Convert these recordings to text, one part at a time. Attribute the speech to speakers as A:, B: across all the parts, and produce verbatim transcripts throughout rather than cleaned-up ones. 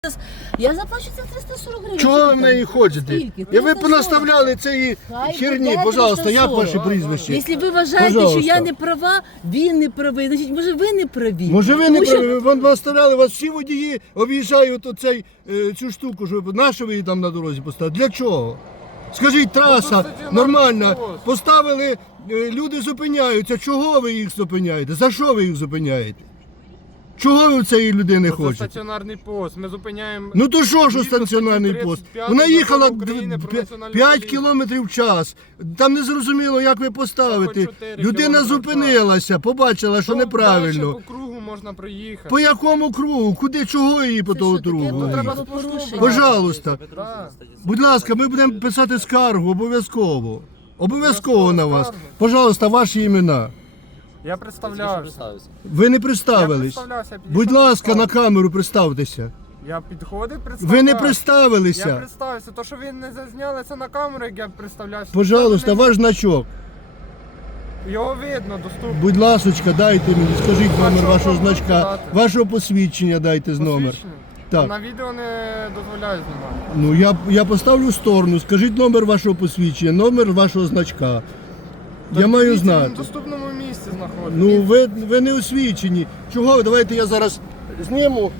A: Я заплачу це триста сорок гривень.
B: Чого ви в неї хочете? І ви понаставляли цієї херні, пожалуйста, як ваше прізвище?
A: Якщо ви вважаєте,
B: Пожалуйста.
A: що я не права, він не правий, значить, може ви не праві.
B: Може ви не
A: Тому що-
B: праві, ви наставляли, вас всі водії об'їжджають оцей, е, цю штуку, що ви, на що ви її там на дорозі поставили? Для чого? Скажіть, траса нормальна, поставили, е, люди зупиняються, чого ви їх зупиняєте? За що ви їх зупиняєте? Чого ви в цієї людини
C: Це
B: хочете?
C: стаціонарний пост. Ми зупиняємо.
B: Ну то що ж
C: Згідно
B: стаціонарний
C: статті
B: пост?
C: тридцять п'ять
B: Вона їхала
C: Закону України про національну
B: п'ять
C: поліцію.
B: кілометрів в час. Там не зрозуміло, як ви поставите.
C: чотири
B: Людина
C: кілометри в час.
B: зупинилася, побачила, що
C: То
B: неправильно.
C: дальше по кругу можна проїхати.
B: По якому кругу? Куди, чого її по
A: Це
B: того
A: що таке?
B: кругу?
A: Ну, треба
C: їхати?
A: порушення.
B: Пожалуйста,
C: Да.
B: будь ласка, ми будемо писати скаргу, обов'язково. Обов'язково на вас.
C: скаргу.
B: Пожалуйста, ваші імена.
C: Я представлявся.
B: Ви не
C: Я
B: представились.
C: представлявся. я підійшов,
B: Будь ласка, на
C: представився.
B: камеру представтеся.
C: Я підходив, представлявся.
B: Ви не
C: Я
B: представилися.
C: представився. То, що ви не зазняли це на камеру, як я представлявся.
B: Пожалуйста,
C: це
B: ваш значок.
C: не- Його видно, доступно.
B: Будь ласочка, дайте мені, скажіть номер
C: Значок
B: вашого
C: вам
B: значка,
C: дати?
B: вашого посвідчення дайте з номер.
C: Посвідчення?
B: Так.
C: На відео не дозволяють знімати.
B: Ну я, я поставлю в сторону, скажіть номер вашого посвідчення, номер вашого значка. Я
C: Так
B: маю
C: дивіться, він
B: знати.
C: в доступному місці знаходиться.
B: Ну ви, ви не освічені. Чого? ви? Давайте я зараз зніму.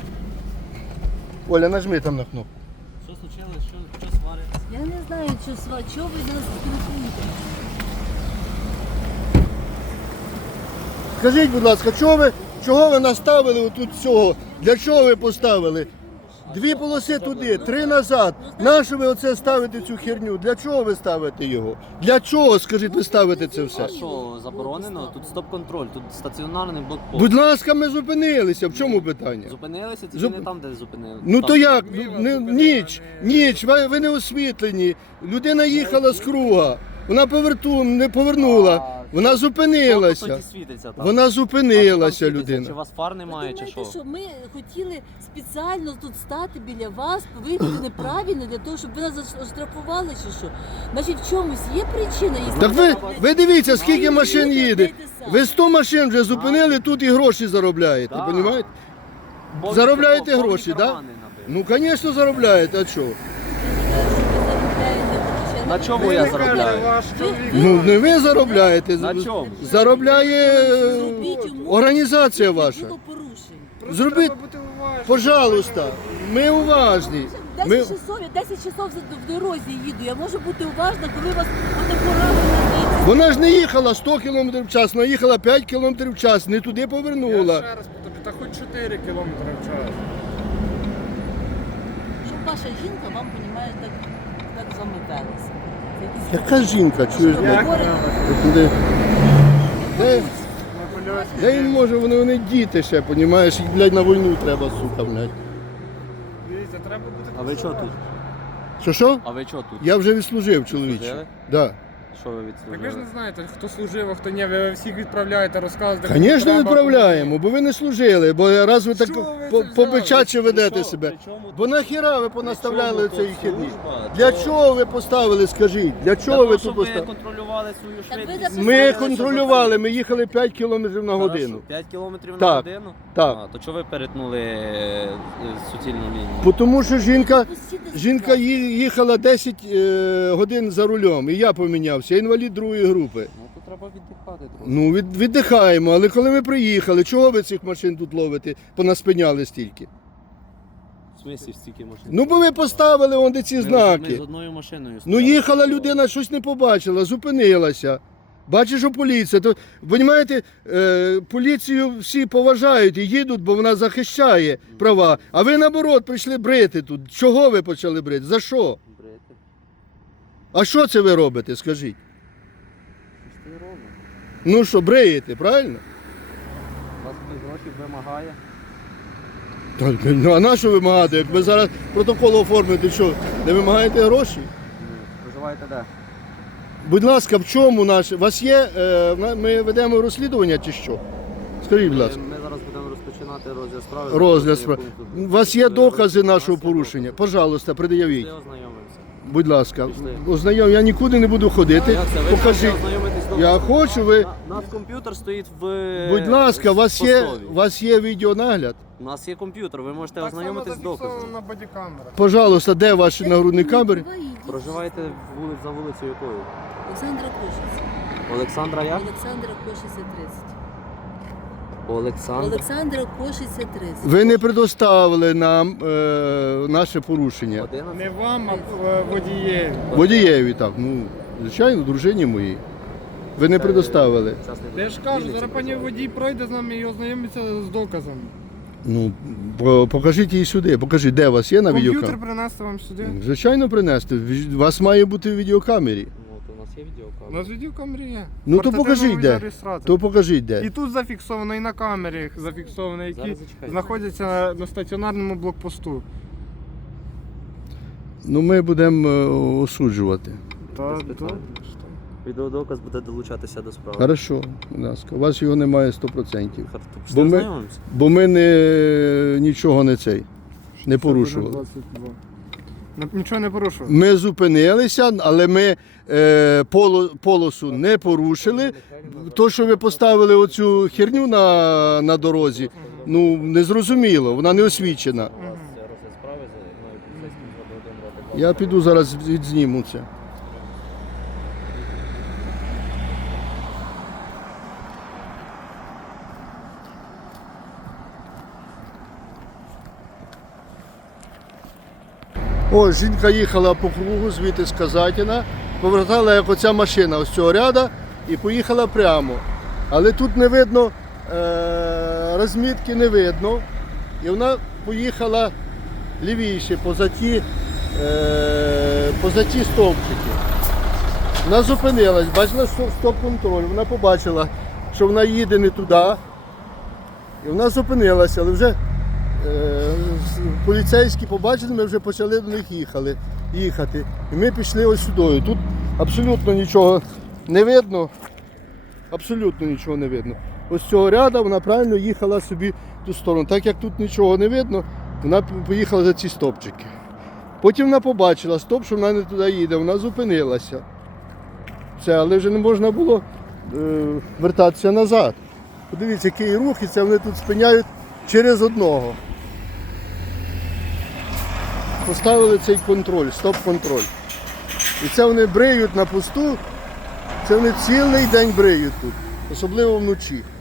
B: Оля, нажми там на кнопку.
D: Що случилось? Що, що сваритесь?
A: Я не знаю, що сва- чого ви нас спілкуєте.
B: Скажіть, будь ласка, чого ви, чого ви наставили отут цього? Для чого ви поставили? Дві полоси туди, три назад. Нащо ви оце ставите цю херню? Для чого ви ставите його? Для чого, скажіть, ви ставите це все?
D: А що, заборонено? Тут стоп-контроль, тут стаціонарний блокпост.
B: Будь ласка, ми зупинилися. В чому питання?
D: Зупинилися, тільки
B: Зуп-
D: не там, де зупинили.
B: Ну
D: Там.
B: то як? Ну, не- ніч, ніч, ви, ви не освітлені. Людина їхала з круга. Вона поверту, не повернула. Вона
D: Що
B: зупинилася.
D: тут світиться там?
B: Вона
D: А що там
B: зупинилася,
D: світиться?
B: людина.
D: Чи у вас фар
A: Ви
D: немає, чи
A: думаєте,
D: що?
A: що ми хотіли спеціально тут стати біля вас, виїхати неправильно для того, щоб ви нас оштрафували чи що? Значить, в чомусь є причина? Якщо
B: Так ви, ви дивіться, скільки машин їде. Ви сто машин вже зупинили, тут і гроші заробляєте,
D: Да.
B: розумієте?
D: Повні-
B: заробляєте
D: повні
B: гроші, да?
D: кармани набили.
B: Ну, звісно, заробляєте, а чого?
D: На чому я заробляю?
C: Ваш чоловік.
B: Ну, не ви заробляєте,
D: На чому?
B: заробляє е, організація ваша.
C: Просто
B: Зробіть,
C: треба бути уважним.
B: пожалуйста, ми уважні. Ми...
A: десять часов, я десять часов в дорозі їду. Я можу бути уважна, коли вас отаку рану не
B: Вона ж не їхала сто кілометрів в час, вона їхала п'ять кілометрів в час, не туди
C: Я
B: повернула.
C: ще раз повторю, та хоч чотири кілометри в час.
A: Щоб ваша жінка вам, понімаєш, так, так замикалася. Це якісь-
B: Яка жінка, чуєш?
A: Що
B: Де,
A: говорите?
B: де, де,
C: На польоті.
B: де він може, вони, вони діти ще, понімаєш, їх, блядь, на війну треба, сука, блядь.
C: Дивіться, треба бути.
D: А ви чого тут?
B: Що, що?
D: А ви чого тут?
B: Я вже відслужив, чоловіче.
D: Служили?
B: Да.
D: Що ви
C: Так ви ж не
D: відслужили?
C: знаєте, хто служив, а хто ні. Ви всіх відправляєте, розказуєте. кому
B: Звісно,
C: треба,
B: відправляємо, бо ви не служили, бо раз ви так
C: Що ви
B: по-
C: це взяли?
B: по-печачі ведете
D: При
B: себе.
D: чому- при чому
B: Бо нахіра ви понаставляли
D: При чому
B: цієї
D: тут
B: херні?
D: служба?
B: Для
D: То-
B: чого ви поставили, скажіть? Для
D: Для
B: чого
D: того,
B: ви
D: щоб
B: тут
D: ви
B: поставили?
D: контролювали свою
A: Так ви
D: швидкість.
A: записали,
B: Ми
A: що
B: контролювали, ми їхали п'ять кілометрів на
D: Хорошо,
B: годину.
D: п'ять кілометрів на
B: Так,
D: годину?
B: так.
D: А, то чого ви перетнули е, суцільну лінію?
B: Бо Тому що жінка,
A: Сусіди
B: жінка
A: сказали.
B: ї- їхала десять е, годин за рулем, і я помінявся, інвалід другої групи.
D: Ну, то треба віддихати трохи.
B: Ну, від, віддихаємо, але коли ми приїхали, чого ви цих машин тут ловите, понаспиняли стільки?
D: В смислі стільки машин?
B: Ну, бо ви поставили вон де ці
D: Ми- Ми
B: знаки.
D: з одною машиною
B: Ну,
D: стояли.
B: їхала людина, щось не побачила, зупинилася. Бачиш, що поліція. То, розумієте, е, поліцію всі поважають і їдуть, бо вона захищає права. А ви, наоборот, прийшли брити тут. Чого ви почали брити? За що?
D: Брити.
B: А що це ви робите, скажіть?
D: Що ж ти робиш?
B: Ну що, бриєте, правильно?
D: Вас хтось гроші вимагає.
B: Так, ну, а на що вимагати? Як ви зараз протокол оформите, що, не вимагаєте гроші?
D: Ну, проживаєте де?
B: Будь ласка, в чому наш? У вас є, е, на- ми ведемо розслідування чи що? Скажіть, будь ласка.
D: Ми зараз будемо розпочинати розгляд справи.
B: Розгляд справи. У вас є докази нашого
D: У нас є
B: порушення?
D: докази.
B: Пожалуйста, пред'явіть.
D: Пішли, ознайомимося.
B: Будь ласка,
D: Пішли.
B: ознайом, я нікуди не буду ходити.
D: Як це? Ви
B: Покажіть.
D: хочете ознайомитись з докази.
B: Я хочу, ви,
D: У нас комп'ютер стоїть в
B: будь ласка, у вас є,
D: постові.
B: у вас є відеонагляд?
D: У нас є комп'ютер, ви можете
C: Так само
D: ознайомитись з
C: зафіксовано
D: доказами.
C: на бодікамерах.
B: Пожалуйста, де ваші нагрудні камери?
D: Проживаєте вулиць за вулицею якою?
A: Олександра Кошиця.
D: Олександра як?
A: Олександра Кошиця тридцять.
D: Олександр.
A: Олександра Кошиця тридцять.
B: Ви не предоставили нам е, наше порушення.
D: одинадцять.
C: Не вам, а е, водієві.
B: Водієві так, ну, звичайно, дружині моїй. Ви не предоставили.
D: Частний
C: Я ж кажу, зараз пані водій пройде з нами і ознайомиться з доказами.
B: Ну, по- покажіть її сюди, покажіть, де у вас є на
C: Комп'ютер
B: відеокамері?
C: принести вам сюди.
B: Звичайно, принести. У вас має бути в відеокамері.
D: Ну, от у нас є
C: У
D: відеокамера.
C: нас відеокамері є.
B: Ну то
C: Портативного
B: покажіть де.
C: відеореєстратора.
B: То покажіть
C: І
B: де.
C: тут зафіксовано, і на камері зафіксовано, які
D: Зараз зачекайте.
C: знаходяться на, на стаціонарному блокпосту.
B: Ну ми будемо е, осуджувати.
C: Та,
D: Без
C: та,
D: питань. Відеодоказ буде долучатися до справи.
B: Хорошо, будь ласка. У вас його немає сто відсотків.
D: Хар- то
B: Бо
D: пішли
B: ми-
D: ознайомимося?
B: Бо ми не, нічого не цей, не порушували.
C: двадцять два. Ну, Нічого не порушував.
B: Ми зупинилися, але ми е, поло, полосу не порушили. То, що ви поставили оцю херню на, на дорозі, ну незрозуміло, вона не освічена.
D: У вас е, розгляд справи займає поліцейським згоди один роти.
B: Я піду зараз відзніму це. О, жінка їхала по кругу звідти з Казатіна, повертала як оця машина ось цього ряда і поїхала прямо. Але тут не видно, е- розмітки не видно. І вона поїхала лівіше, поза ті, е- поза ті стовпчики. Вона зупинилась, бачила що стоп-контроль, вона побачила, що вона їде не туди. І вона зупинилася, але вже е, з- поліцейські побачили, ми вже почали до них їхали, їхати. І ми пішли ось сюди. Тут абсолютно нічого не видно. Абсолютно нічого не видно. Ось з цього ряду вона правильно їхала собі в ту сторону. Так як тут нічого не видно, вона поїхала за ці стопчики. Потім вона побачила стоп, що вона не туди їде, вона зупинилася. Все, але вже не можна було е, вертатися назад. Подивіться, який рух, і це вони тут спиняють через одного. Поставили цей контроль, стоп-контроль. І це вони бриють на посту, це вони цілий день бриють тут, особливо вночі.